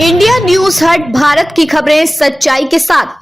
India news हट भारत की खबरें सच्चाई के साथ।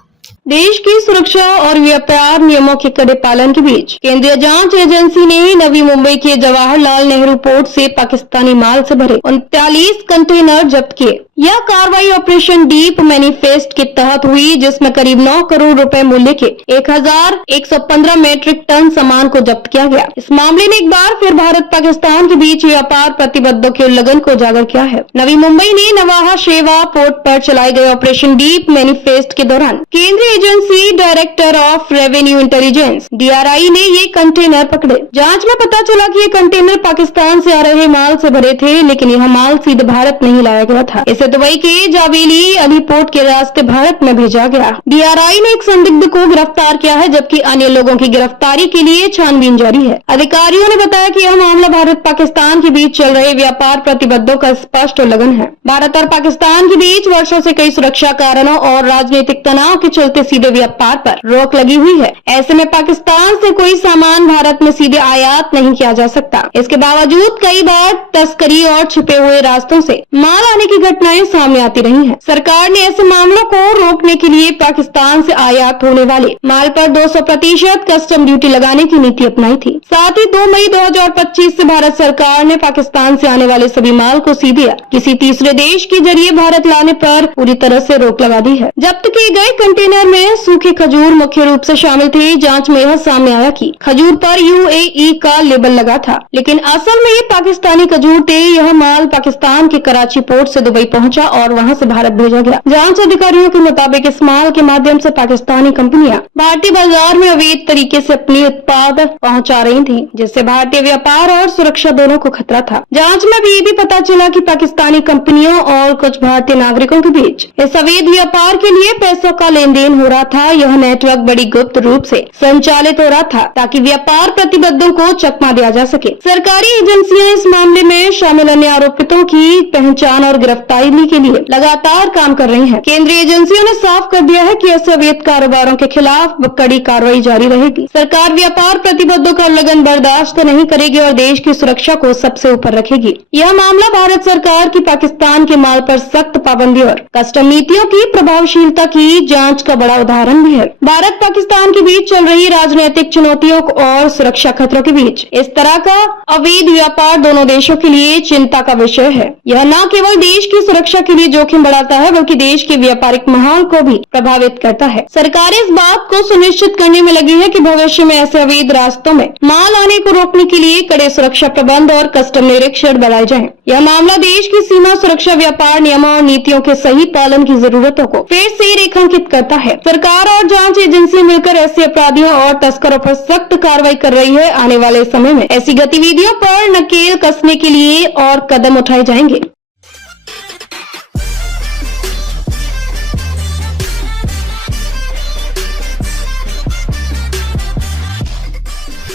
देश की सुरक्षा और व्यापार नियमों के कड़े पालन के बीच केंद्रीय जांच एजेंसी ने नवी मुंबई के जवाहरलाल नेहरू पोर्ट से पाकिस्तानी माल से भरे 39 कंटेनर जब्त किए। यह कार्रवाई ऑपरेशन डीप मैनिफेस्ट के तहत हुई, जिसमें करीब 9 करोड़ रुपए मूल्य के 1115 मीट्रिक टन सामान को जब्त किया गया। इस मामले ने एक बार फिर भारत पाकिस्तान के बीच व्यापार प्रतिबंधों के उल्लंघन को उजागर किया है। नवी मुंबई ने नवाहा शेवा पोर्ट पर चलाए गए ऑपरेशन डीप मैनिफेस्ट के दौरान केंद्रीय agency director of revenue intelligence DRI ने ये कंटेनर पकड़े। जांच में पता चला कि ये कंटेनर पाकिस्तान से आ रहे माल से भरे थे, लेकिन यह माल सीधे भारत नहीं लाया गया था। इसे दुबई के जावेली अली पोर्ट के रास्ते भारत में भेजा गया। DRI ने एक संदिग्ध को गिरफ्तार किया है, जबकि अन्य लोगों की गिरफ्तारी के लिए छानबीन जारी है। अधिकारियों ने बताया कि यह मामला भारत पाकिस्तान के बीच चल रहे व्यापार प्रतिबंधों का स्पष्ट उल्लंघन है। भारत और पाकिस्तान के बीच वर्षों से कई सुरक्षा कारणों और राजनीतिक तनाव के चलते सीधे व्यापार पर रोक लगी हुई है। ऐसे में पाकिस्तान से कोई सामान भारत में सीधे आयात नहीं किया जा सकता। इसके बावजूद कई बार तस्करी और छिपे हुए रास्तों से माल आने की घटनाएं सामने आती रही हैं। सरकार ने ऐसे मामलों को रोकने के लिए पाकिस्तान से आयात होने वाले माल पर 200% कस्टम ड्यूटी लगाने की नीति अपनाई थी। साथ ही 2 मई 2025 से भारत सरकार ने पाकिस्तान से आने वाले सभी माल को सीधे किसी तीसरे देश के जरिए भारत लाने पर पूरी तरह से रोक लगा दी है। जब्त किए गए कंटेनर में सूखे खजूर मुख्य रूप से शामिल थे। जांच में यह सामने आया कि खजूर पर UAE का लेबल लगा था, लेकिन असल में ये पाकिस्तानी खजूर थे। यह माल पाकिस्तान के कराची पोर्ट से दुबई पहुंचा और वहां से भारत भेजा गया। जांच अधिकारियों के मुताबिक इस माल के माध्यम से पाकिस्तानी कंपनियां भारतीय बाजार में अवैध तरीके से अपनी उत्पाद पहुंचा रही थीं, जिससे भारतीय व्यापार और सुरक्षा दोनों को खतरा था। जांच में भी ये भी पता चला कि पाकिस्तानी कंपनियों और कुछ भारतीय नागरिकों के बीच इस अवैध व्यापार के लिए पैसों का लेन देन हो रहा था। यह नेटवर्क बड़ी गुप्त रूप से संचालित हो रहा था ताकि व्यापार प्रतिबंधों को चकमा दिया जा सके। सरकारी एजेंसियां इस मामले में शामिल अन्य आरोपितों की पहचान और गिरफ्तारी के लिए लगातार काम कर रही हैं। केंद्रीय एजेंसियों ने साफ कर दिया है कि ऐसे अवैध कारोबारों के खिलाफ कड़ी कार्रवाई जारी रहेगी। सरकार व्यापार प्रतिबंधों का उल्लंघन बर्दाश्त नहीं करेगी और देश की सुरक्षा को सबसे ऊपर रखेगी। यह मामला भारत सरकार की पाकिस्तान के माल पर सख्त पाबंदी और कस्टम नीतियों की प्रभावशीलता की जांच का बड़ा उदाहरण भी है। भारत पाकिस्तान के बीच चल रही राजनीतिक चुनौतियों और सुरक्षा खतरों के बीच इस तरह का अवैध व्यापार दोनों देशों के लिए चिंता का विषय है। यह न केवल देश की सुरक्षा के लिए जोखिम बढ़ाता है, बल्कि देश के व्यापारिक माहौल को भी प्रभावित करता है। सरकार इस बात को सुनिश्चित करने में लगी है कि भविष्य में ऐसे अवैध रास्तों में माल आने को रोकने के लिए कड़े सुरक्षा प्रबंध और कस्टम निरीक्षण बढ़ाए जाएं। यह मामला देश की सीमा सुरक्षा, व्यापार नियमों और नीतियों के सही पालन की जरूरतों को फिर से रेखांकित करता है। सरकार और जांच एजेंसी मिलकर ऐसे अपराधियों और तस्करों पर सख्त कार्रवाई कर रही है। आने वाले समय में ऐसी गतिविधियों पर नकेल कसने के लिए और कदम उठाए जाएंगे।